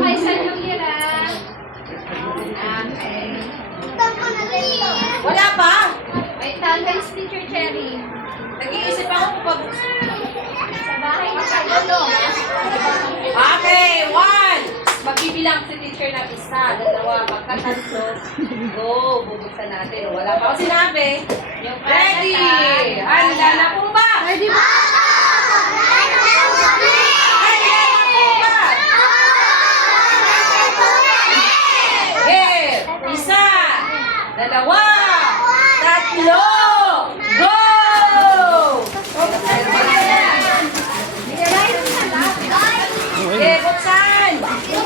kay San New Year, ah. Okay. Wala pa? Wait lang, guys, Teacher Cherry. Nag-iisip ako kung pag... Sa bahay na kayo, Okay, 1! Magbibilang si teacher ng 1, 2, pagkatatlo. Go, bubuksan natin. Wala pa ako sinabi. Yung Ready! Handa na po ba? Ready ba? Here! 1, 2, 3, go! Okay, buksan! Buksan!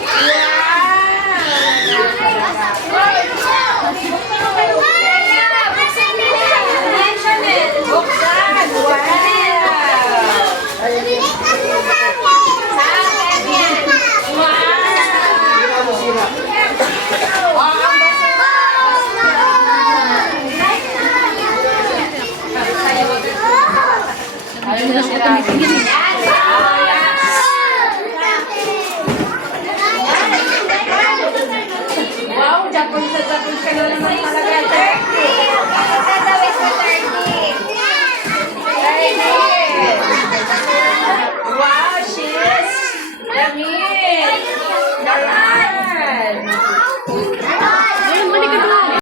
Ayaw na sila.